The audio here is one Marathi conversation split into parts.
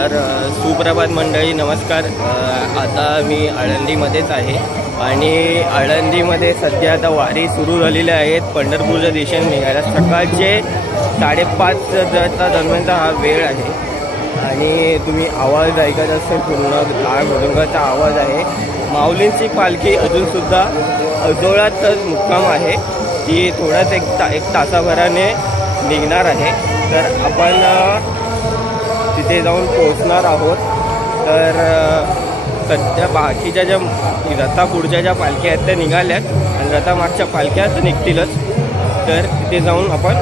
तर सुप्रभात मंडळी, नमस्कार। आता मी आळंदीमध्येच आहे आणि आळंदीमध्ये सध्या आता वारी सुरू झालेल्या आहेत। पंढरपूरच्या दिशेने निघायला सकाळचे 5:30च्या दरम्यानचा हा वेळ आहे आणि तुम्ही आवाज ऐकत असेल, पूर्ण टाळ मृदंगाचा आवाज आहे। माऊलींची पालखी अजूनसुद्धा अजोळातच मुक्काम आहे, ती थोडाच एक तासाभराने निघणार आहे। तर आपण तिथे जाऊन पोहोचणार आहोत। तर सध्या बाकीच्या ज्या रथापुढच्या ज्या पालख्या आहेत त्या निघाल्यात आणि रथामागच्या पालख्या तर निघतीलच। तर तिथे जाऊन आपण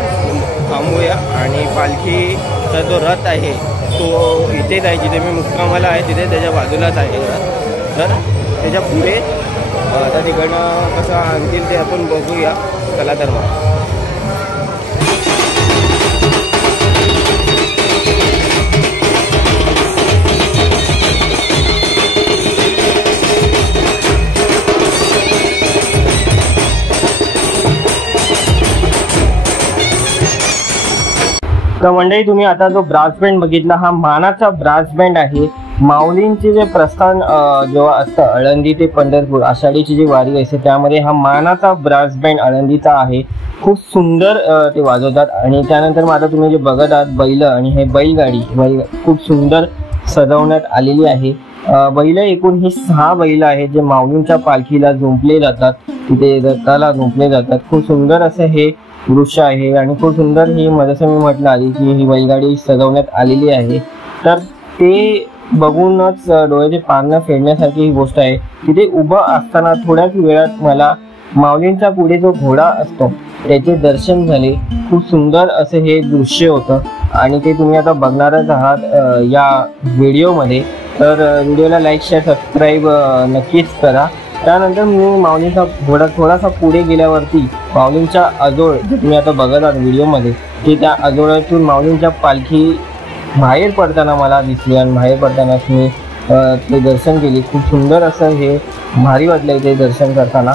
थांबूया आणि पालखीचा जो रथ आहे तो इथेच आहे, जिथे मी मुक्कामाला आहे तिथे त्याच्या बाजूलाच आहे रथ। तर त्याच्या पुढे आता तिकडनं कसं आणतील ते आपण बघूया। चला तर मग तर मंडळी, तुम्ही आता जो ब्रास बँड बघितला हा मानाचा ब्रास बँड आहे। माऊलींचे जे प्रस्थान जेव्हा असतं आळंदी ते पंढरपूर आषाढीची जी वारी असते त्यामध्ये हा मानाचा ब्रास बँड आळंदीचा आहे। खूप सुंदर ते वाजवतात आणि त्यानंतर मग आता तुम्ही जे बघत आहात बैल आणि हे बैलगाडी खूप सुंदर सजवण्यात आलेली आहे। बैल एकूण ही 6 बैल आहेत जे माऊलींच्या पालखीला जुंपले जातात, तिथे रथाला जुंपले जातात। खूप सुंदर असं हे दृश्य आहे आणि खूप सुंदर ही जसं मी म्हटलं आधी की ही बैलगाडी सजवण्यात आलेली आहे। तर ते बघूनच डोळ्याचे पारणं फेडण्यासारखी ही गोष्ट आहे। तिथे उभं असताना थोड्याच वेळात मला माऊलींच्या पुढे जो घोडा असतो त्याचे दर्शन झाले। खूप सुंदर असं हे दृश्य होतं आणि ते तुम्ही आता बघणारच आहात या व्हिडिओमध्ये। तर व्हिडिओला लाईक शेअर सबस्क्राईब नक्कीच करा। त्यानंतर मी माऊलींचा घोडा थोडासा पुढे गेल्यावरती माऊलींच्या आजोळ जे तुम्ही आता बघत आहात व्हिडिओमध्ये ते त्या आजोळातून माऊलींच्या पालखी बाहेर पडताना मला दिसली आणि बाहेर पडतानाच मी ते दर्शन केले। खूप सुंदर असं हे भारी वाटलं इथे दर्शन करताना।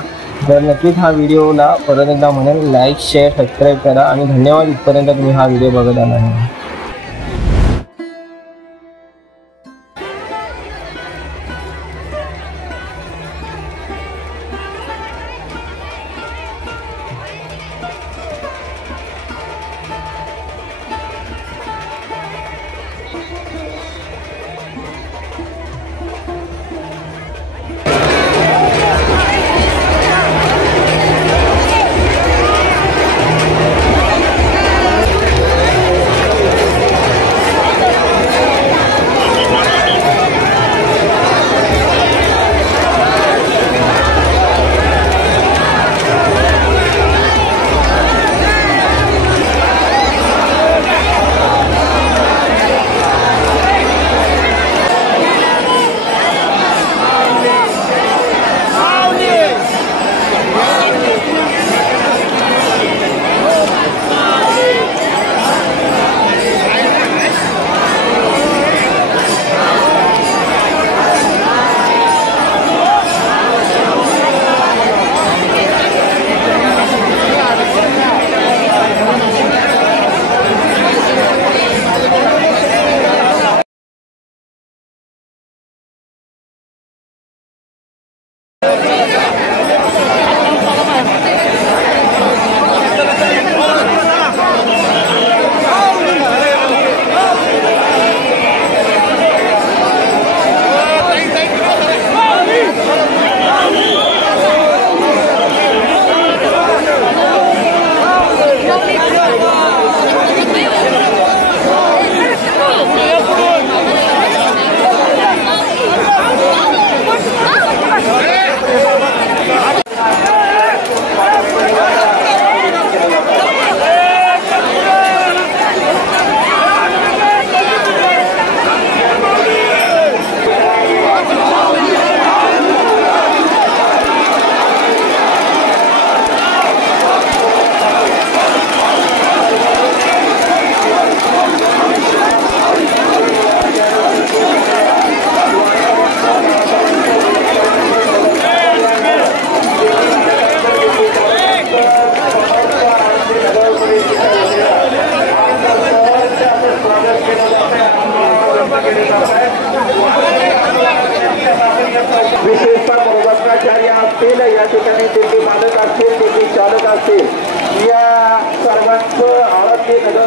तर नक्कीच हा व्हिडिओला परत एकदा म्हणेन लाईक शेअर सबस्क्राईब करा आणि धन्यवाद इथपर्यंत तुम्ही हा व्हिडिओ बघत आला।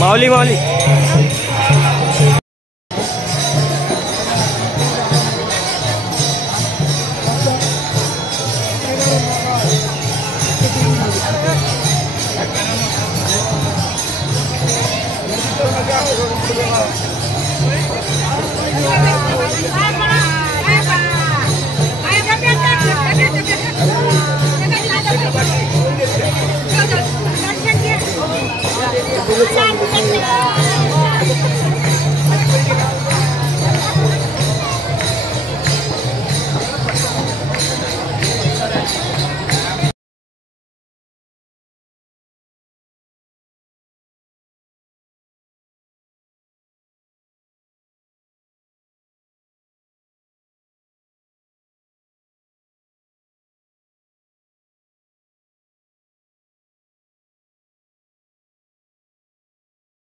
माऊली माऊली